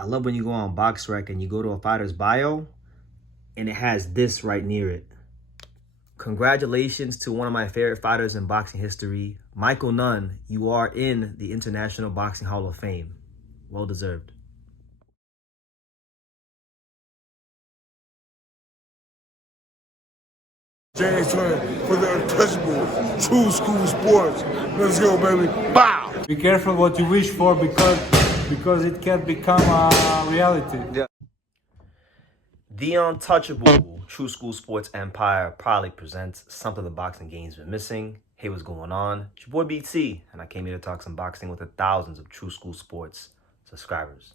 I love when you go on BoxRec and you go to a fighter's bio and it has this right near it. Congratulations to one of my favorite fighters in boxing history, Michael Nunn. You are in the International Boxing Hall of Fame. Well deserved. James Nunn for the untouchable true school sports. Let's go, baby. Bow! Be careful what you wish for because it can become a reality. Yeah. The untouchable True School Sports Empire proudly presents something the boxing game's been missing. Hey, what's going on? It's your boy BT, and I came here to talk some boxing with the thousands of True School Sports subscribers.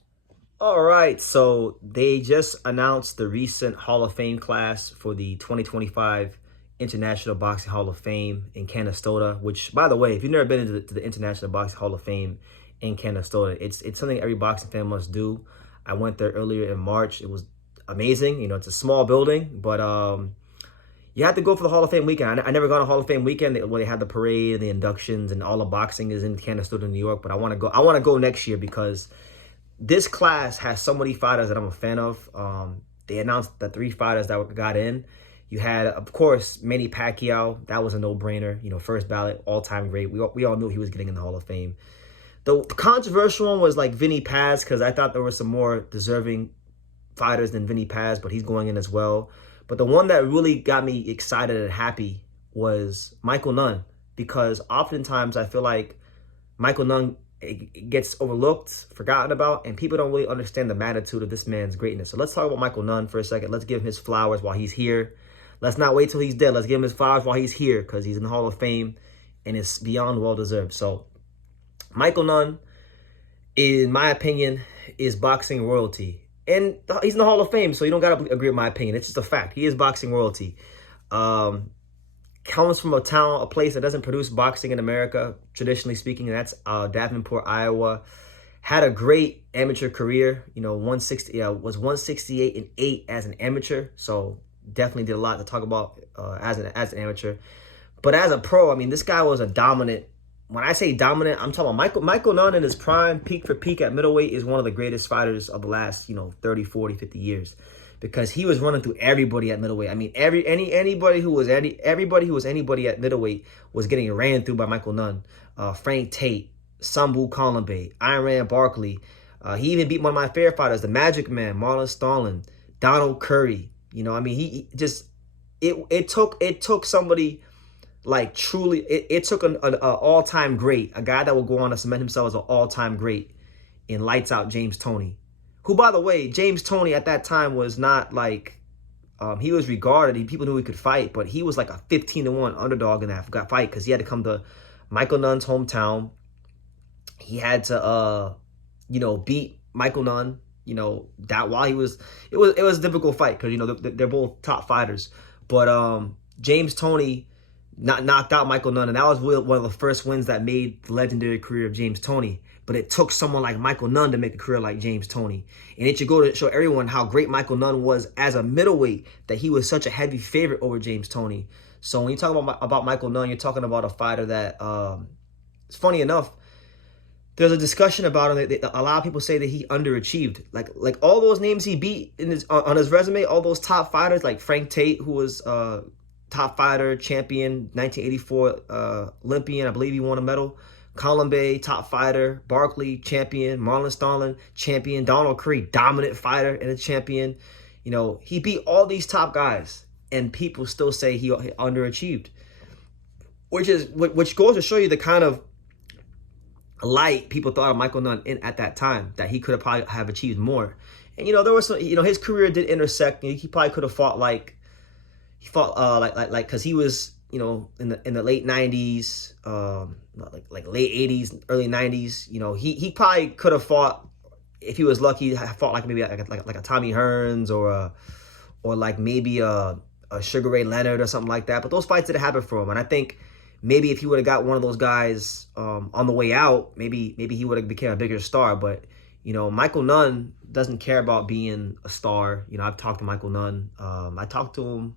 All right, so they just announced the recent Hall of Fame class for the 2025 International Boxing Hall of Fame in Canastota, which, by the way, if you've never been to the International Boxing Hall of Fame in Canastota, it's something every boxing fan must do. I went there earlier in March. It was amazing. You know, it's a small building, but you have to go for the Hall of Fame weekend. I never gone to Hall of Fame weekend where they had the parade and the inductions and all the boxing is in Canastota, New York. But I want to go. I want to go next year because this class has so many fighters that I'm a fan of. They announced the 3 fighters that got in. You had, of course, Manny Pacquiao. That was a no-brainer. You know, first ballot, all-time great. We all knew he was getting in the Hall of Fame. The controversial one was like Vinny Paz because I thought there were some more deserving fighters than Vinny Paz, but he's going in as well. But the one that really got me excited and happy was Michael Nunn, because oftentimes I feel like Michael Nunn gets overlooked, forgotten about, and people don't really understand the magnitude of this man's greatness. So let's talk about Michael Nunn for a second. Let's give him his flowers while he's here. Let's not wait till he's dead. Let's give him his flowers while he's here because he's in the Hall of Fame and it's beyond well-deserved. So Michael Nunn, in my opinion, is boxing royalty. And he's in the Hall of Fame, so you don't got to agree with my opinion. It's just a fact. He is boxing royalty. Comes from a town, a place that doesn't produce boxing in America, traditionally speaking. And that's Davenport, Iowa. Had a great amateur career. You know, was 168-8 as an amateur. So definitely did a lot to talk about as an amateur. But as a pro, I mean, this guy was a dominant. When I say dominant, I'm talking about Michael Nunn in his prime, peak for peak at middleweight, is one of the greatest fighters of the last, 30, 40, 50 years. Because he was running through everybody at middleweight. I mean, everybody who was anybody at middleweight was getting ran through by Michael Nunn. Frank Tate, Sambu Columbe, Iran Barkley. He even beat one of my favorite fighters, the Magic Man, Marlon Starlin, Donald Curry. You know, I mean, he just it took somebody like truly. It took an all-time great, a guy that would go on to cement himself as an all-time great in Lights Out James Toney. Who, by the way, James Toney at that time was not like, he was regarded, people knew he could fight, but he was like a 15-1 underdog in that fight because he had to come to Michael Nunn's hometown. He had to, beat Michael Nunn, that while it was a difficult fight because, they're both top fighters. But James Toney knocked out Michael Nunn, and that was one of the first wins that made the legendary career of James Toney. But it took someone like Michael Nunn to make a career like James Toney. And it should go to show everyone how great Michael Nunn was as a middleweight, that he was such a heavy favorite over James Toney. So when you talk about Michael Nunn, you're talking about a fighter that, it's funny enough, there's a discussion about him. A lot of people say that he underachieved. Like all those names he beat on his resume, all those top fighters, like Frank Tate, who was top fighter, champion, 1984 Olympian. I believe he won a medal. Columbe, top fighter. Barkley, champion. Marlon Starlin, champion. Donald Curry, dominant fighter and a champion. He beat all these top guys, and people still say he underachieved, which goes to show you the kind of light people thought of Michael Nunn at that time, that he could have probably have achieved more. And there was some, his career did intersect. He probably could have fought because he was in the late 90s, like late 80s, early 90s. He probably could have fought, if he was lucky, fought like maybe like a Tommy Hearns or like maybe a Sugar Ray Leonard or something like that. But those fights didn't happen for him, and I think maybe if he would have got one of those guys on the way out, maybe he would have became a bigger star. But Michael Nunn doesn't care about being a star. I've talked to Michael Nunn. I talked to him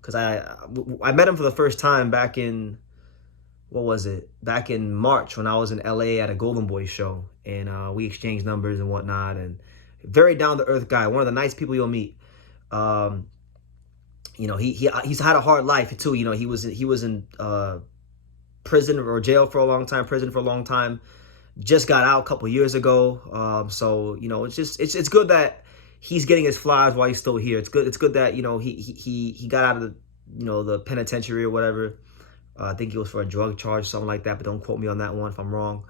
because I met him for the first time back in what was it, back in March when I was in LA at a Golden Boy show, and we exchanged numbers and whatnot. And very down to earth guy, one of the nice people you'll meet. Um, he's had a hard life too. He was in prison or jail for a long time, prison for a long time. Just got out a couple years ago. So it's good that he's getting his flowers while he's still here. It's good that he got out of the penitentiary or whatever. I think it was for a drug charge, something like that, but don't quote me on that one if I'm wrong.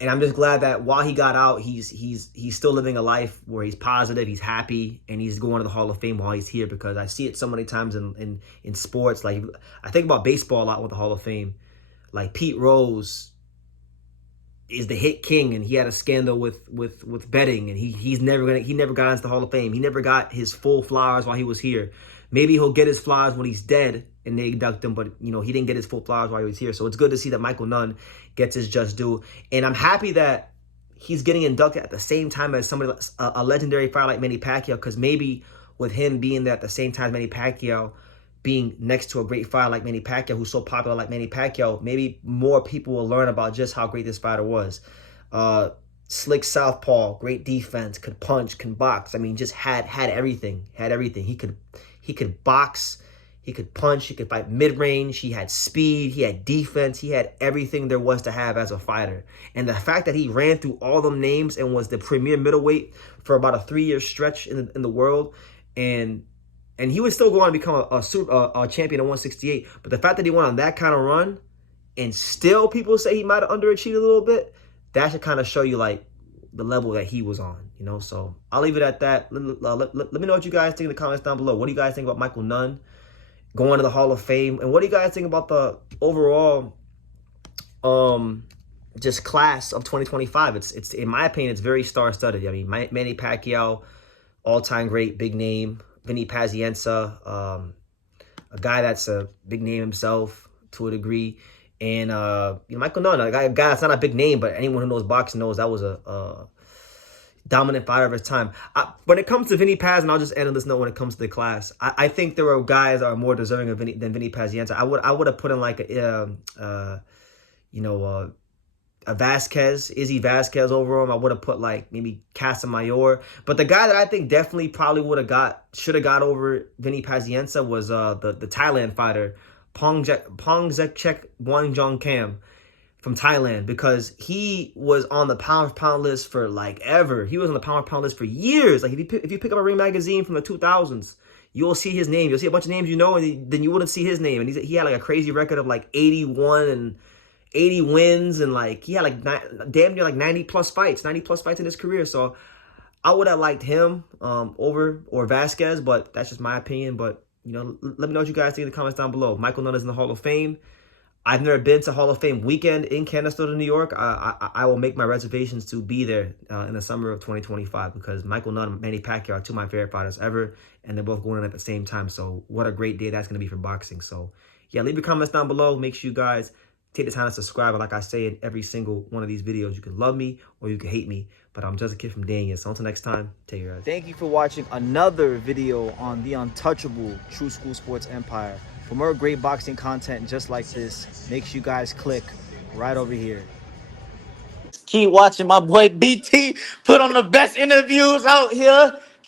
And I'm just glad that while he got out, he's still living a life where he's positive, he's happy, and he's going to the Hall of Fame while he's here, because I see it so many times in sports. Like, I think about baseball a lot with the Hall of Fame. Like, Pete Rose is the hit king, and he had a scandal with betting, and he never got into the Hall of Fame. He never got his full flowers while he was here. Maybe he'll get his flowers when he's dead and they induct him, but he didn't get his full flowers while he was here. So it's good to see that Michael Nunn gets his just due, and I'm happy that he's getting inducted at the same time as somebody, a legendary fighter like Manny Pacquiao, because maybe with him being there at the same time as Manny Pacquiao, being next to a great fighter like Manny Pacquiao, who's so popular like Manny Pacquiao, maybe more people will learn about just how great this fighter was. Slick southpaw, great defense, could punch, can box. I mean, just had everything. Had everything. He could box, he could punch, he could fight mid-range, he had speed, he had defense, he had everything there was to have as a fighter. And the fact that he ran through all them names and was the premier middleweight for about a 3-year stretch in the world, and he would still go on to become a champion at 168. But the fact that he went on that kind of run, and still people say he might have underachieved a little bit, that should kind of show you like the level that he was on, So I'll leave it at that. Let me know what you guys think in the comments down below. What do you guys think about Michael Nunn going to the Hall of Fame? And what do you guys think about the overall just class of 2025? It's in my opinion, it's very star-studded. I mean, Manny Pacquiao, all-time great, big name. Vinny Pazienza, a guy that's a big name himself to a degree. And Michael Nunn, a guy that's not a big name, but anyone who knows boxing knows that was a dominant fighter of his time. When it comes to Vinny Paz, and I'll just end on this note, when it comes to the class, I think there are guys that are more deserving of than Vinny Pazienza. I would have put in like a Vasquez, Izzy Vasquez over him. I would have put like maybe Casamayor. But the guy that I think definitely probably should have got over Vinny Pazienza was the Thailand fighter, Pongzekchek Wangjongkam from Thailand, because he was on the pound for pound list for like ever. He was on the pound for pound list for years. Like if you pick up a Ring magazine from the 2000s, you'll see his name. You'll see a bunch of names and then you wouldn't see his name. And he had like a crazy record of like 81 and 80 wins, and like he had like damn near like 90 plus fights in his career. So I would have liked him over Vasquez, but that's just my opinion. But let me know what you guys think in the comments down below. Michael Nunn is in the Hall of Fame. I've never been to Hall of Fame weekend in Canastota, New York. I will make my reservations to be there in the summer of 2025, because Michael Nunn and Manny Pacquiao are two of my favorite fighters ever, and they're both going in at the same time. So what a great day that's going to be for boxing. So yeah, leave your comments down below. Make sure you guys take the time to subscribe. And like I say in every single one of these videos, you can love me or you can hate me, but I'm just a kid from Daniel. So until next time, take care, guys. Thank you for watching another video on the untouchable True School Sports Empire. For more great boxing content just like this, make sure you guys click right over here. Keep watching my boy BT put on the best interviews out here.